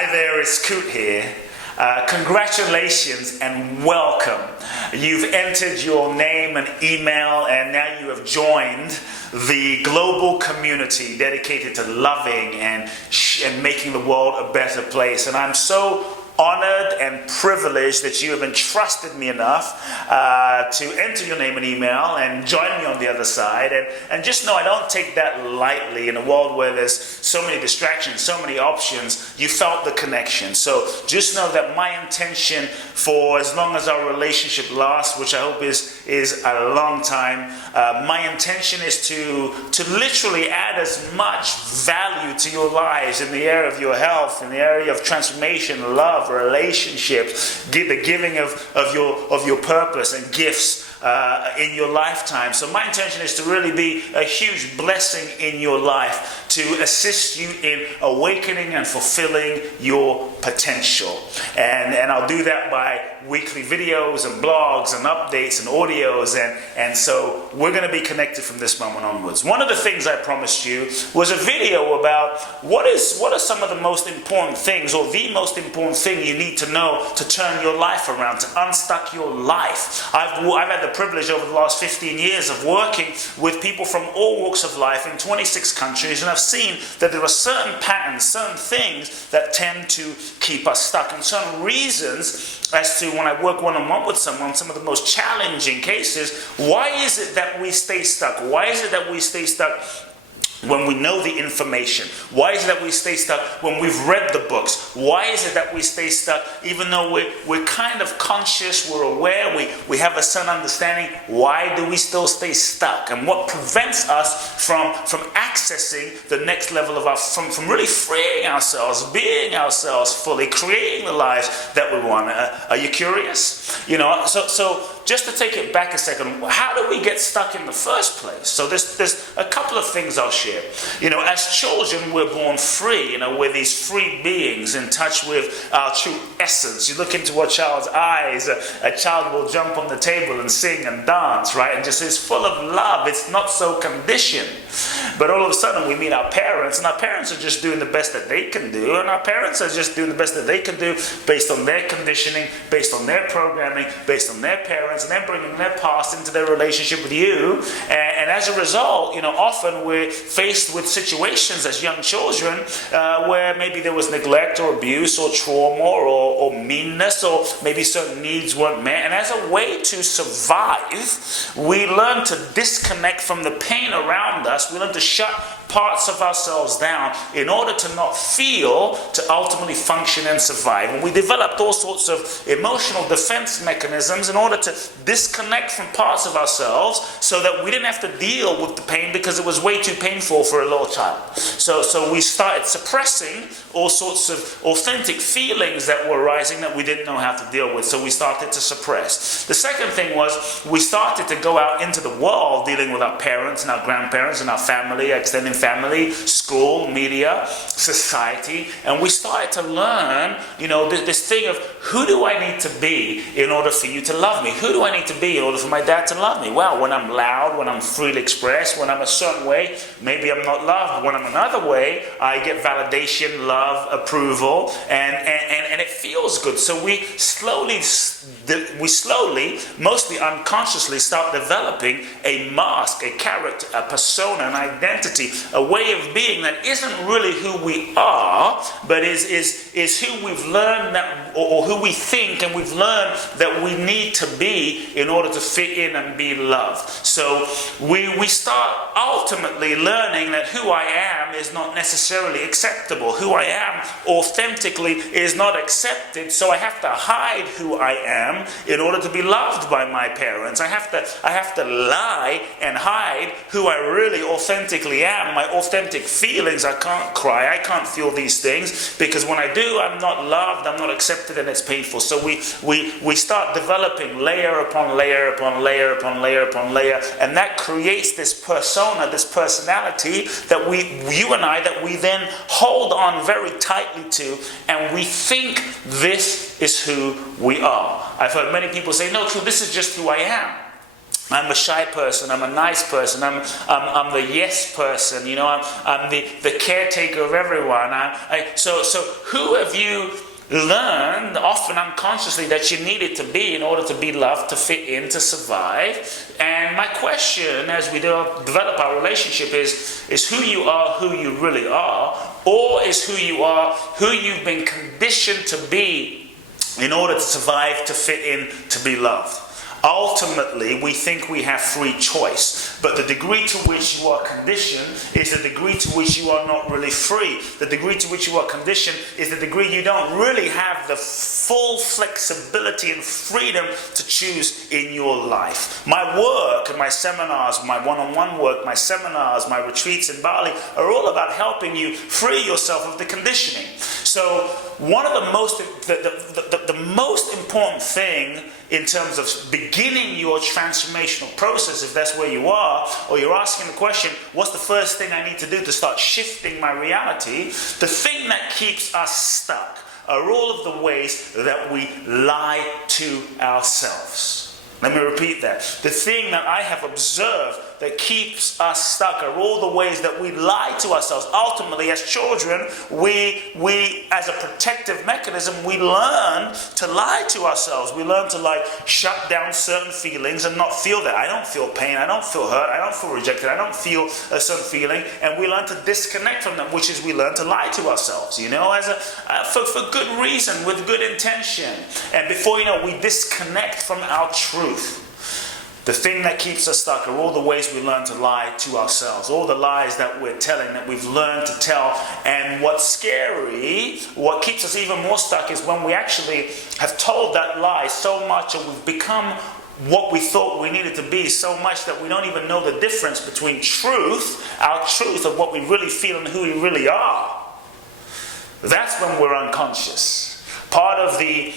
Hi there, it's Coot here. Congratulations and welcome. You've entered your name and email, and now you have joined the global community dedicated to loving and making the world a better place. And I'm so honored and privileged that you have entrusted me enough to enter your name and email and join me on the other side. And just know I don't take that lightly. In a world where there's so many distractions, so many options, you felt the connection. So just know that my intention for as long as our relationship lasts, which I hope is a long time, my intention is to literally add as much value to your lives in the area of your health, in the area of transformation, love, relationships, the giving of your purpose and gifts in your lifetime. So my intention is to really be a huge blessing in your life, to assist you in awakening and fulfilling your potential. And I'll do that by weekly videos and blogs and updates and audios, and so we're going to be connected from this moment onwards. One of the things I promised you was a video about what are some of the most important things, or the most important thing you need to know to turn your life around, to unstuck your life. I've had the privilege over the last 15 years of working with people from all walks of life in 26 countries, and I've seen that there are certain patterns, certain things that tend to keep us stuck, and certain reasons as to, when I work one-on-one with someone, some of the most challenging cases. Why is it that we stay stuck? Why is it that we stay stuck when we know the information? Why is it that we stay stuck when we've read the books? Why is it that we stay stuck even though we're kind of conscious, we're aware, we have a certain understanding? Why do we still stay stuck? And what prevents us from accessing the next level of from really freeing ourselves, being ourselves fully, creating the lives that we want? Are you curious? So just to take it back a second, how do we get stuck in the first place? So there's a couple of things I'll share. As children, we're born free. We're these free beings in touch with our true essence. You look into a child's eyes, a child will jump on the table and sing and dance, right? And just is full of love. It's not so conditioned. But all of a sudden we meet our parents, and our parents are just doing the best that they can do, and our parents are just doing the best that they can do based on their conditioning, based on their programming, based on their parents, and they're bringing their past into their relationship with you. And as a result, often we're faced with situations as young children where maybe there was neglect or abuse or trauma or meanness, or maybe certain needs weren't met. And as a way to survive, we learn to disconnect from the pain around us. We learn to shut parts of ourselves down in order to not feel, to ultimately function and survive. And we developed all sorts of emotional defense mechanisms in order to disconnect from parts of ourselves so that we didn't have to deal with the pain because it was way too painful for a little child. So we started suppressing all sorts of authentic feelings that were rising that we didn't know how to deal with. So we started to suppress. The second thing was we started to go out into the world dealing with our parents and our grandparents and our family, extended family, school, media, society, and we started to learn, this thing of, who do I need to be in order for you to love me? Who do I need to be in order for my dad to love me? Well, when I'm loud, when I'm freely expressed, when I'm a certain way, maybe I'm not loved. When I'm another way, I get validation, love, approval, and it feels good. So we slowly, mostly unconsciously, start developing a mask, a character, a persona, an identity, a way of being that isn't really who we are, but is who we've learned that, or who we think and we've learned that we need to be in order to fit in and be loved. So we start ultimately learning that who I am is not necessarily acceptable. Who I am authentically is not accepted, so I have to hide who I am in order to be loved by my parents. I have to lie and hide who I really authentically am, my authentic feelings. I can't cry, I can't feel these things, because when I do, I'm not loved, I'm not accepted, and it's painful. So we start developing layer upon layer upon layer upon layer upon layer, and that creates this persona, this personality that you and I, that we then hold on very tightly to, and we think this is who we are. I've heard many people say, no, this is just who I am. I'm a shy person, I'm a nice person, I'm the yes person, I'm the caretaker of everyone. So who have you learned, often unconsciously, that you needed to be in order to be loved, to fit in, to survive? And my question as we develop our relationship is who you are, who you really are, or is who you are, who you've been conditioned to be in order to survive, to fit in, to be loved? Ultimately, we think we have free choice, but the degree to which you are conditioned is the degree to which you are not really free. The degree to which you are conditioned is the degree you don't really have the full flexibility and freedom to choose in your life. My work and my seminars, my one-on-one work, my seminars, my retreats in Bali are all about helping you free yourself of the conditioning. So one of the most important thing in terms of beginning your transformational process, if that's where you are, or you're asking the question, what's the first thing I need to do to start shifting my reality? The thing that keeps us stuck are all of the ways that we lie to ourselves. Let me repeat that. The thing that I have observed that keeps us stuck are all the ways that we lie to ourselves. Ultimately, as children, we as a protective mechanism, we learn to lie to ourselves. We learn to shut down certain feelings and not feel that. I don't feel pain, I don't feel hurt, I don't feel rejected, I don't feel a certain feeling, and we learn to disconnect from them, which is we learn to lie to ourselves, for good reason, with good intention. And before you know, we disconnect from our truth. The thing that keeps us stuck are all the ways we learn to lie to ourselves, all the lies that we're telling, that we've learned to tell. And what's scary, what keeps us even more stuck, is when we actually have told that lie so much, and we've become what we thought we needed to be so much that we don't even know the difference between truth, our truth of what we really feel, and who we really are. That's when we're unconscious. Part of the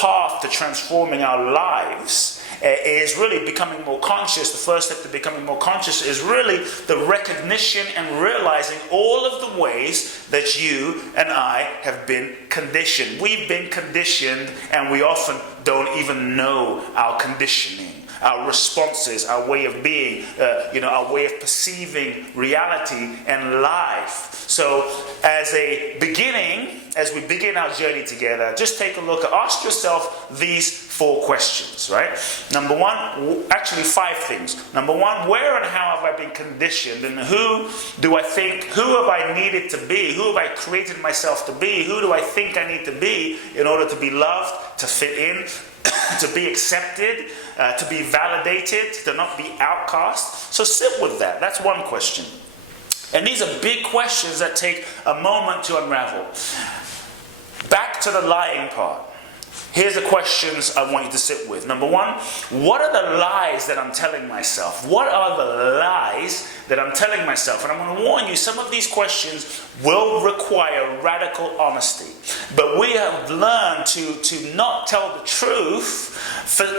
path to transforming our lives is really becoming more conscious. The first step to becoming more conscious is really the recognition and realizing all of the ways that you and I have been conditioned. We've been conditioned, and we often don't even know our conditioning, our responses, our way of being, our way of perceiving reality and life. So as a beginning, as we begin our journey together, just take a look, ask yourself these 4 questions, right? Number 1, actually 5 things. Number 1, where and how have I been conditioned, and who have I needed to be? Who have I created myself to be? Who do I think I need to be in order to be loved, to fit in, to be accepted, to be validated, to not be outcast? So sit with that. That's one question. And these are big questions that take a moment to unravel. Back to the lying part. Here's the questions I want you to sit with. Number 1, what are the lies that I'm telling myself? What are the lies that I'm telling myself? And I'm going to warn you, some of these questions will require radical honesty. But we have learned to not tell the truth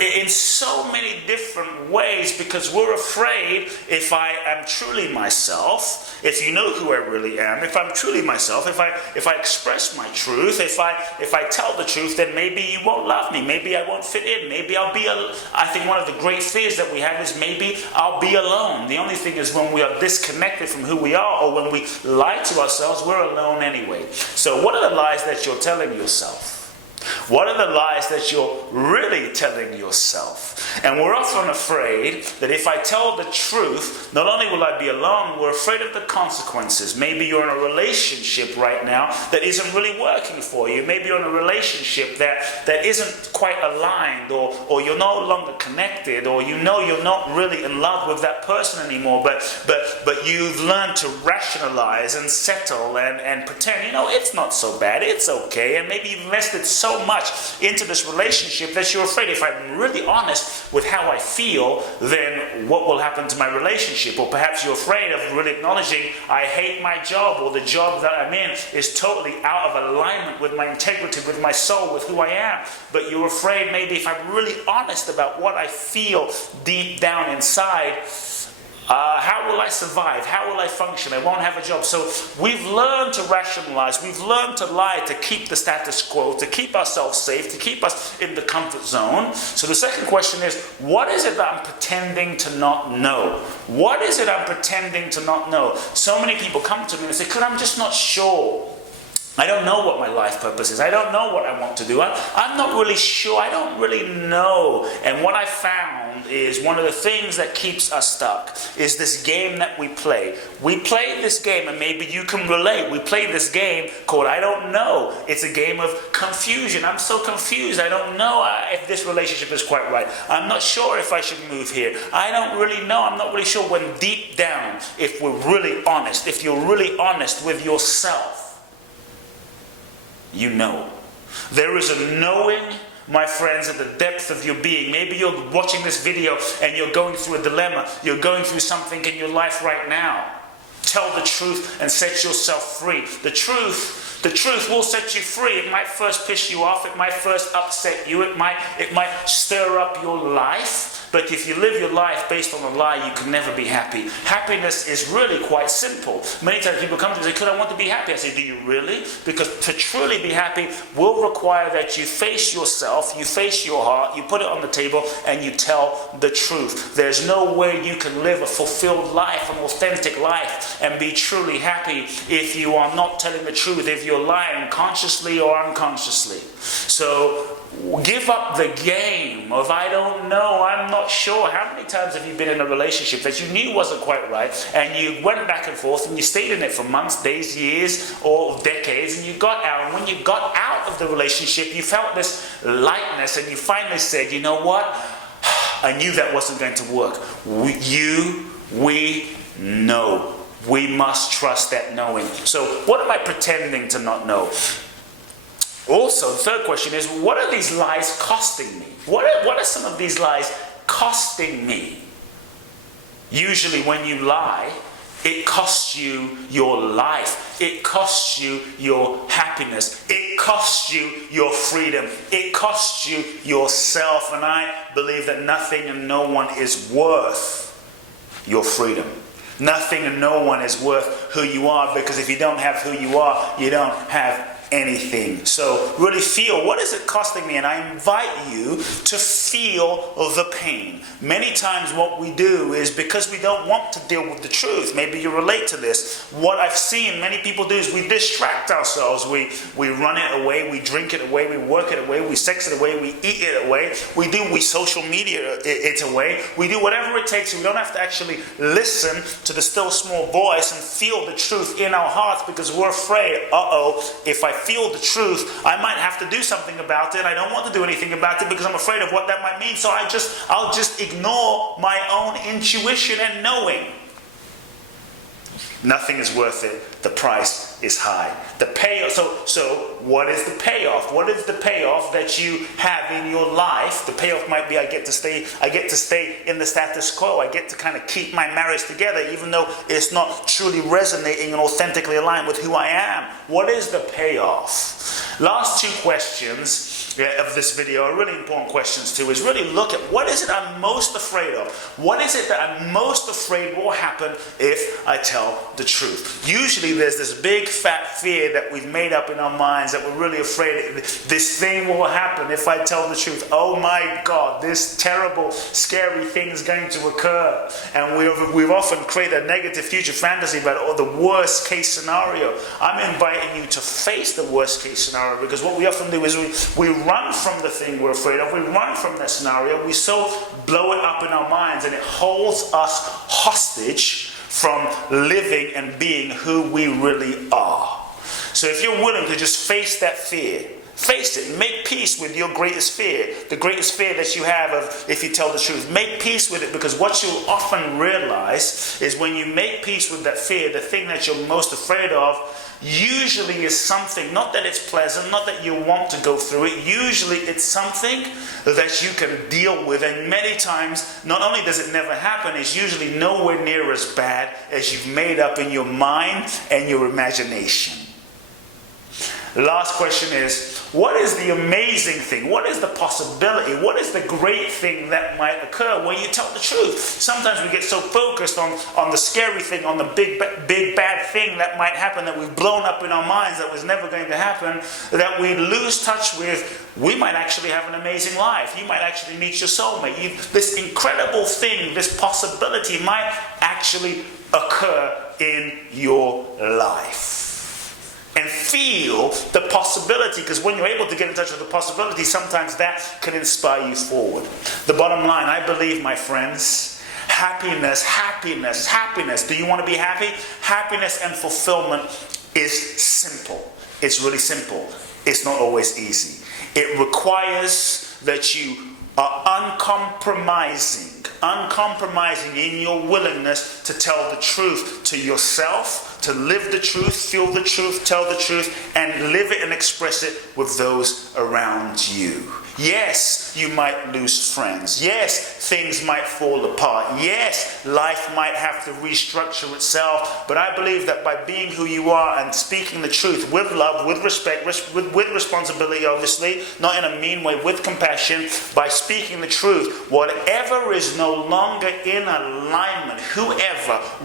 in so many different ways, because we're afraid, if I am truly myself, if you know who I really am, if I'm truly myself, if I express my truth, if I tell the truth, then maybe you won't love me, maybe I won't fit in, maybe I think one of the great fears that we have is maybe I'll be alone. The only thing is, when we are disconnected from who we are, or when we lie to ourselves, we're alone anyway. So what are the lies that you're telling yourself? What are the lies that you're really telling yourself? And we're often afraid that if I tell the truth, not only will I be alone, we're afraid of the consequences. Maybe you're in a relationship right now that isn't really working for you. Maybe you're in a relationship that isn't quite aligned, or you're no longer connected, or you're not really in love with that person anymore, but you've learned to rationalize and settle and pretend, it's not so bad, it's okay, and maybe you've invested so much into this relationship that you're afraid, if I'm really honest with how I feel, then what will happen to my relationship? Or perhaps you're afraid of really acknowledging, I hate my job, or the job that I'm in is totally out of alignment with my integrity, with my soul, with who I am. But you're afraid, maybe if I'm really honest about what I feel deep down inside, How will I survive? How will I function? I won't have a job. So we've learned to rationalize. We've learned to lie to keep the status quo, to keep ourselves safe, to keep us in the comfort zone. So the second question is, what is it that I'm pretending to not know? What is it I'm pretending to not know? So many people come to me and say, "Clint, I'm just not sure. I don't know what my life purpose is. I don't know what I want to do. I'm not really sure. I don't really know." And what I found is one of the things that keeps us stuck is this game that we play. We play this game, and maybe you can relate. We play this game called I don't know. It's a game of confusion. I'm so confused. I don't know if this relationship is quite right. I'm not sure if I should move here. I don't really know. I'm not really sure. When deep down, if we're really honest, if you're really honest with yourself, you know. There is a knowing, my friends, at the depth of your being. Maybe you're watching this video and you're going through a dilemma. You're going through something in your life right now. Tell the truth and set yourself free. The truth will set you free. It might first piss you off. It might first upset you. It might stir up your life. But if you live your life based on a lie, you can never be happy. Happiness is really quite simple. Many times people come to me and say, "Could I want to be happy?" I say, "Do you really?" Because to truly be happy will require that you face yourself, you face your heart, you put it on the table, and you tell the truth. There's no way you can live a fulfilled life, an authentic life, and be truly happy if you are not telling the truth, if you're lying consciously or unconsciously. So give up the game of "I don't know, I'm not sure." How many times have you been in a relationship that you knew wasn't quite right, and you went back and forth, and you stayed in it for months, days, years, or decades, and you got out, and when you got out of the relationship, you felt this lightness, and you finally said, "You know what? I knew that wasn't going to work." We know. We must trust that knowing. So what am I pretending to not know? Also, the third question is, what are these lies costing me? What are some of these lies costing me? Usually when you lie, it costs you your life. It costs you your happiness. It costs you your freedom. It costs you yourself. And I believe that nothing and no one is worth your freedom. Nothing and no one is worth who you are, because if you don't have who you are, you don't have anything. So really feel, what is it costing me? And I invite you to feel the pain. Many times what we do is, because we don't want to deal with the truth, maybe you relate to this, what I've seen many people do is we distract ourselves. We run it away, we drink it away, we work it away, we sex it away, we eat it away, we social media it away, we do whatever it takes. We don't have to actually listen to the still small voice and feel the truth in our hearts, because we're afraid, if I feel the truth, I might have to do something about it. I don't want to do anything about it because I'm afraid of what that might mean. So I'll just ignore my own intuition and knowing. Nothing is worth it. The price is high. The payoff. So what is the payoff? What is the payoff that you have in your life? The payoff might be I get to stay in the status quo. I get to kind of keep my marriage together, even though it's not truly resonating and authentically aligned with who I am. What is the payoff? Last two questions of this video are really important questions too, is really look at what is it I'm most afraid of? What is it that I'm most afraid will happen if I tell the truth? Usually there's this big fat fear that we've made up in our minds that we're really afraid this thing will happen if I tell the truth. Oh my God, this terrible, scary thing is going to occur. And we've often created a negative future fantasy about the worst case scenario. I'm inviting you to face the worst case scenario, because what we often do is we run from the thing we're afraid of. We run from that scenario. We so blow it up in our minds, and it holds us hostage from living and being who we really are. So if you're willing to just face that fear, face it, make peace with your greatest fear, the greatest fear that you have of if you tell the truth. Make peace with it, because what you'll often realize is when you make peace with that fear, the thing that you're most afraid of usually is something, not that it's pleasant, not that you want to go through it, usually it's something that you can deal with. And many times, not only does it never happen, it's usually nowhere near as bad as you've made up in your mind and your imagination. Last question is, what is the amazing thing? What is the possibility? What is the great thing that might occur when you tell the truth? Sometimes we get so focused on the scary thing, on the big bad thing that might happen, that we've blown up in our minds that was never going to happen, that we lose touch with. We might actually have an amazing life. You might actually meet your soulmate. This incredible thing, this possibility might actually occur in your life. And feel the possibility, because when you're able to get in touch with the possibility, sometimes that can inspire you forward. The bottom line, I believe, my friends, happiness. Do you want to be happy? Happiness and fulfillment is simple. It's really simple. It's not always easy. It requires that you are uncompromising in your willingness to tell the truth to yourself, to live the truth, feel the truth, tell the truth, and live it and express it with those around you. Yes, you might lose friends. Yes, things might fall apart. Yes, life might have to restructure itself. But I believe that by being who you are and speaking the truth with love, with respect, with responsibility, obviously, not in a mean way, with compassion, by speaking the truth, whatever is no longer in alignment,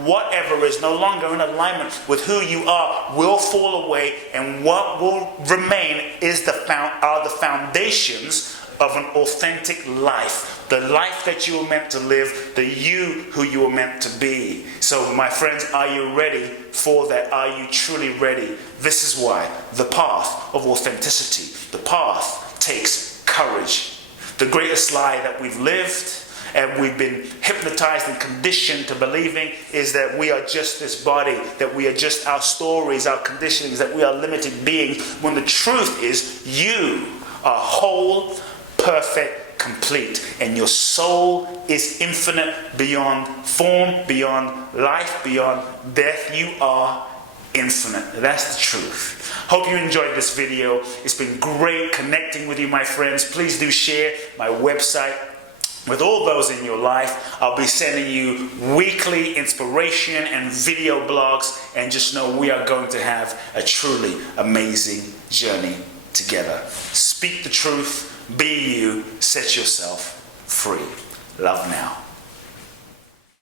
whatever is no longer in alignment with who you are will fall away, and what will remain are the foundations of an authentic life, the life that you were meant to live, the you who you were meant to be. So my friends, are you ready for that? Are you truly ready? This is why the path of authenticity, the path takes courage. The greatest lie that we've lived and we've been hypnotized and conditioned to believing is that we are just this body, that we are just our stories, our conditionings, that we are limited beings, when the truth is you are whole, perfect, complete, and your soul is infinite beyond form, beyond life, beyond death. You are infinite. That's the truth. Hope you enjoyed this video. It's been great connecting with you, my friends. Please do share my website with all those in your life. I'll be sending you weekly inspiration and video blogs, and just know we are going to have a truly amazing journey together. Speak the truth, be you, set yourself free. Love now.